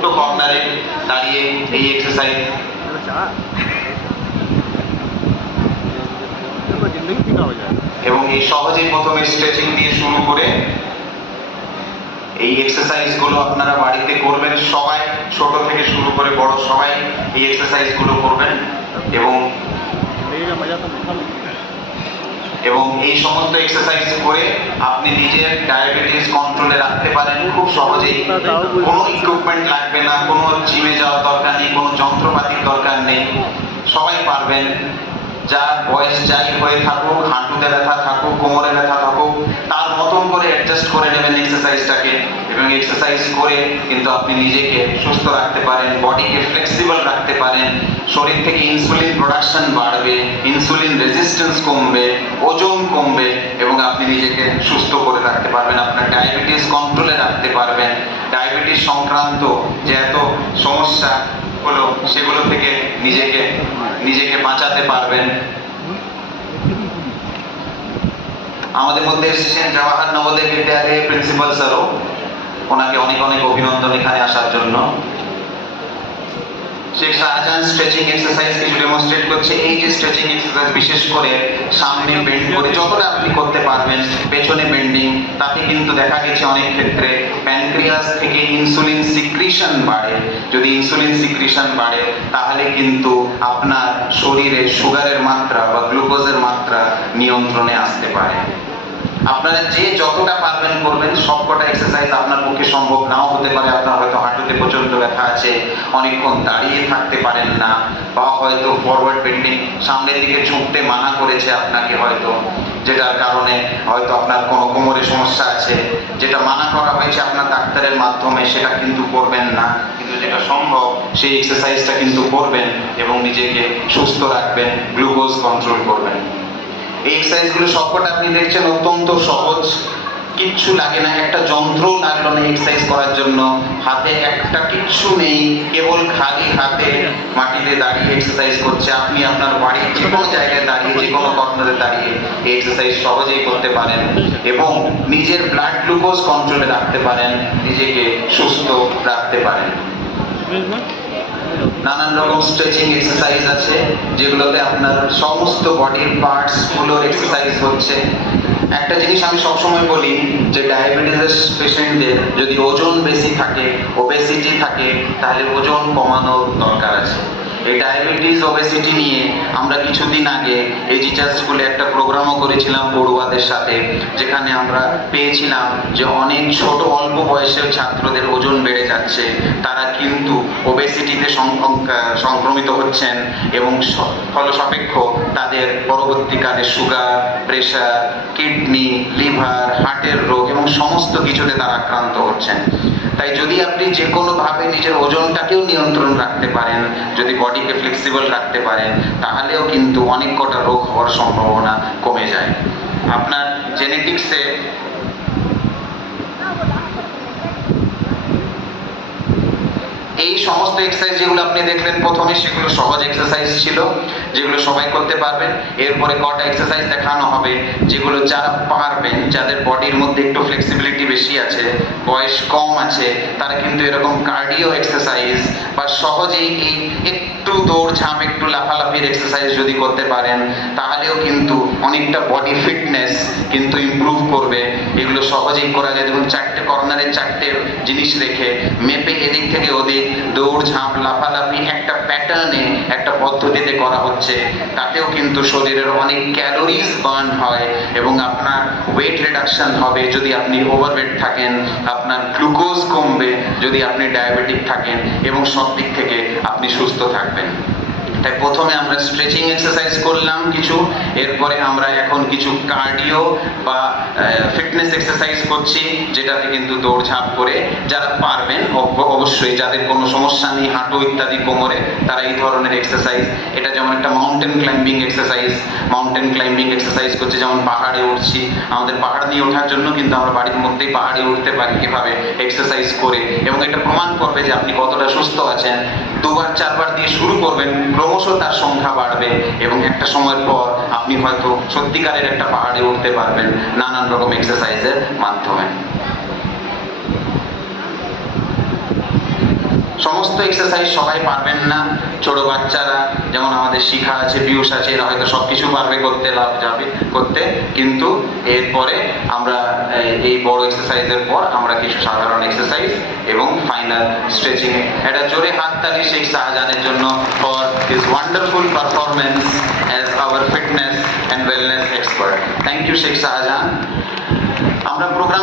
ছোট্ট কর্নারে দাঁড়িয়ে এই এক্সারসাইজ এবং এই সহজেই প্রথমে স্ট্রেচিং দিয়ে শুরু করে এই এক্সারসাইজ গুলো আপনারা বাড়িতে করবেন। সবাই ছোট থেকে শুরু করে বড় সবাই এই এক্সারসাইজ গুলো করবেন এবং এই সমস্ত এক্সারসাইজ করে আপনি নিজের ডায়াবেটিস কন্ট্রোলে রাখতে পারেন খুব সহজেই। কোনো ইকুইপমেন্ট লাগবে না, কোনো জিমে যাওয়ার দরকার নেই, কোনো যন্ত্রপাতির দরকার নেই, সবাই পারবেন। যা বয়স যাই হয়ে থাকুক, হাঁটুতে ব্যথা থাকুক, কোমরে ব্যথা থাকুক, তার মতন করে অ্যাডজাস্ট করে নেবেন এক্সারসাইজটাকে এবং এক্সারসাইজ করে কিন্তু আপনি নিজেকে সুস্থ রাখতে পারেন, বডিকে ফ্লেক্সিবল রাখতে পারেন। শরীর থেকে ইনসুলিন প্রোডাকশন বাড়বে, ইনসুলিন রেজিস্ট্যান্স কমবে, ওজন কমবে এবং আপনি নিজেকে সুস্থ করে রাখতে পারবেন, আপনার ডায়াবেটিস কন্ট্রোলে রাখতে পারবেন। ডায়াবেটিস সংক্রান্ত যে এত সমস্যা হলো সেগুলো থেকে নিজেকে বাঁচাতে পারবেন। আমাদের মধ্যে এসেছেন জওয়াহর নবোদয় বিদ্যালয়ের প্রিন্সিপাল স্যারও, ওনাকে অনেক অনেক অভিনন্দন এখানে আসার জন্য। শেখ শাহজাহান স্ট্রেচিং এক্সারসাইজ কিছু ডেমনস্ট্রেট করছে। এই যে স্ট্রেচিং এক্সারসাইজ বিশেষ করে সামনে বেন্ড করে যতটা আপনি করতে পারবেন, পেছনে বেন্ডিং, তাতে কিন্তু দেখা গেছে অনেক ক্ষেত্রে প্যানক্রিয়াস থেকে ইনসুলিন সিক্রিশন বাড়ে। যদি ইনসুলিন সিক্রিশন বাড়ে তাহলে কিন্তু আপনার শরীরে সুগারের মাত্রা বা গ্লুকোজের মাত্রা নিয়ন্ত্রণে আসতে পারে। আপনারা যে যতটা পারবেন করবেন, সবকটা এক্সারসাইজ আপনার পক্ষে সম্ভব নাও হতে পারে। আপনার হয়তো হাঁটুতে প্রচন্ড ব্যথা আছে, অনেকক্ষণ দাঁড়িয়ে থাকতে পারেন না, বা হয়তো ফরওয়ার্ড বেন্ডিং সামনের দিকে ঝুঁকতে মানা করেছে আপনাকে হয়তো, যেটার কারণে হয়তো আপনার কোনো কোমরে সমস্যা আছে, যেটা মানা করা হয়েছে আপনার ডাক্তারের মাধ্যমে, সেটা কিন্তু করবেন না। কিন্তু যেটা সম্ভব সেই এক্সারসাইজটা কিন্তু করবেন এবং নিজেকে সুস্থ রাখবেন, গ্লুকোজ কন্ট্রোল করবেন। এই এক্সারসাইজগুলো সবকটা আপনি দেখছেন অত্যন্ত সহজ, কিচ্ছু লাগে না, একটা যন্ত্র লাগলো না এক্সারসাইজ করার জন্য, হাতে একটা কিচ্ছু নেই, কেবল খালি হাতে মাটিতে দাঁড়িয়ে এক্সারসাইজ করছে। আপনি আপনার বাড়ির যে কোনো জায়গায় দাঁড়িয়ে, যে কোনো কর্নারে দাঁড়িয়ে এই এক্সারসাইজ সহজেই করতে পারেন এবং নিজের ব্লাড গ্লুকোজ কন্ট্রোলে রাখতে পারেন, নিজেকে সুস্থ রাখতে পারেন। নানান রকম স্ট্রেচিং এক্সারসাইজ আছে যেগুলোতে আপনার সমস্ত বডির পার্টস গুলোর এক্সারসাইজ হচ্ছে। একটা জিনিস আমি সবসময় বলি যে ডায়াবেটিস পেশেন্টদের যদি ওজন বেশি থাকে, ওবেসিটি থাকে, তাহলে ওজন কমানোর দরকার আছে। এই ডায়াবেটিস ওবেসিটি নিয়ে আমরা কিছুদিন আগে এজিটার স্কুলে একটা প্রোগ্রামও করেছিলাম পড়ুয়াদের সাথে, যেখানে আমরা পেয়েছিলাম যে অনেক ছোট অল্প বয়সের ছাত্রদের ওজন বেড়ে যাচ্ছে, তারা কিন্তু ওবেসিটিতে সংক্রমিত হচ্ছেন এবং ফলসাপেক্ষ তাদের পরবর্তীকালে সুগার, প্রেশার, কিডনি, লিভার, হার্টের রোগ এবং সমস্ত কিছুতে তারা আক্রান্ত হচ্ছেন। তাই যদি আপনি যে কোনোভাবে নিজের ওজনটাকেও নিয়ন্ত্রণ রাখতে পারেন, যদি বডিকে ফ্লেক্সিবল রাখতে পারেন, তাহলেও কিন্তু অনেক কটা রোগ হওয়ার সম্ভাবনা কমে যায়। আপনার জেনেটিক্সে এই সমস্ত এক্সারসাইজ যেগুলো আপনি দেখলেন প্রথমে, সেগুলো সহজ এক্সারসাইজ ছিল যেগুলো সবাই করতে পারবেন। এরপরে কটা এক্সারসাইজ দেখানো হবে যেগুলো যারা পারবেন, যাদের বডির মধ্যে একটু ফ্লেক্সিবিলিটি বেশি আছে, বয়স কম আছে, তারা কিন্তু এরকম কার্ডিও এক্সারসাইজ বা সহজেই এই একটু দৌড়ঝাঁপ, একটু লাফালাফির এক্সারসাইজ যদি করতে পারেন, তাহলেও কিন্তু অনেকটা বডি ফিটনেস কিন্তু ইমপ্রুভ করবে। এগুলো সহজেই করা যায়। দেখুন, চারটে কর্নারে চারটে জিনিস রেখে মেপে এদিক থেকে ওদিক দৌড়ঝাঁপ, লাফালাফি একটা প্যাটার্নে, একটা পদ্ধতিতে করা হচ্ছে। তাতেও কিন্তু শরীরের অনেক ক্যালোরিজ বার্ন হয় এবং আপনার ওয়েট রিডাকশন হবে যদি আপনি ওভারওয়েট থাকেন, আপনার গ্লুকোজ কমবে যদি আপনি ডায়াবেটিক থাকেন এবং সব দিক থেকে আপনি সুস্থ থাকবেন। তাই প্রথমে আমরা স্ট্রেচিং এক্সারসাইজ করলাম কিছু, এরপরে আমরা এখন কিছু কার্ডিও বা ফিটনেস এক্সারসাইজ করছি, যেটাতে কিন্তু দৌড়ঝাঁপ করে যারা পারবেন, অবশ্যই যাদের কোনো সমস্যা নেই হাঁটু ইত্যাদি কোমরে, তারা এই ধরনের এক্সারসাইজ, এটা যেমন একটা mountain climbing exercise, mountain climbing exercise করছে, যেমন পাহাড়ে উঠছি, আমাদের পাহাড় নিয়ে ওঠার জন্য কিন্তু আমরা বাড়ির মধ্যেই পাহাড়ে উঠতে পারি এভাবে এক্সারসাইজ করে, এবং এটা প্রমাণ করবে যে আপনি কতটা সুস্থ আছেন। দুবার চারবার দিয়ে শুরু করবেন, ক্রমশ তার সংখ্যা বাড়বে এবং একটা সময়ের পর আপনি হয়তো সত্যিকারের একটা পাহাড়ে উঠতে পারবেন নানান রকম এক্সারসাইজের মাধ্যমে। সমস্ত এক্সারসাইজ সবাই পারবেন না, ছোট বাচ্চারা যেমন আমাদের শিখা আছে, পিয়ুষ আছে, এরা হয়তো সবকিছু পারবে করতে, লাভ যাবে করতে, কিন্তু এরপরে আমরা এই বড় এক্সারসাইজের পর আমরা কিছু সাধারণ এক্সারসাইজ এবং ফাইনাল স্ট্রেচিং। এটা জোরে হাততালি শেখ শাহজাহানের জন্য for his wonderful performance as our fitness and wellness expert. Thank you Sheikh Shahjahan. আমরা প্রোগ্রামিং